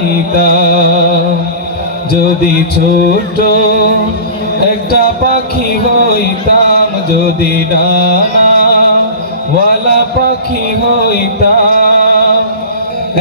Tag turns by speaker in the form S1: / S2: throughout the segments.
S1: মদিনায় যদি ছোট একটা পাখি হইতাম, যদি ডানা ওয়ালা পাখি হইতাম,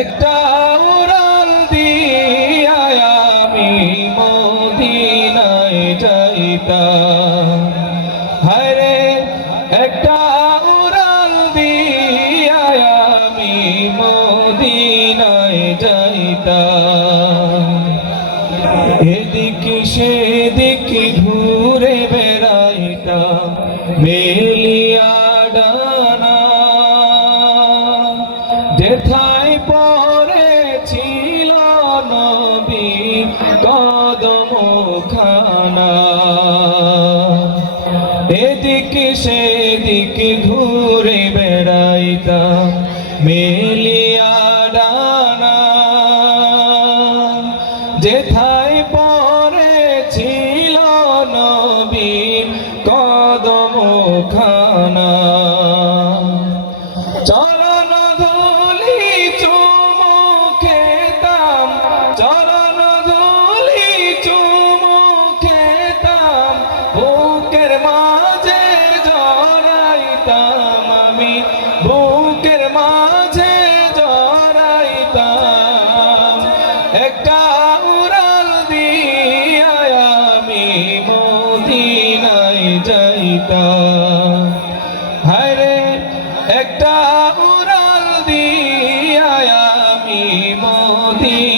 S1: একটা উড়াল দিয়া আমি মদিনায় যাইতাম। এদিকে সেদিকে ঘুরে বেড়াইতাম মেলিয়া ডানা যেথায় পরে ছিল নবী কদম খানা এদিকে সেদিকে ঘুরে বেড়াইতাম মেলিয়া ডানা যেথায় পিতা হায়রে একটা উড়াল দিয়া আমি মোদী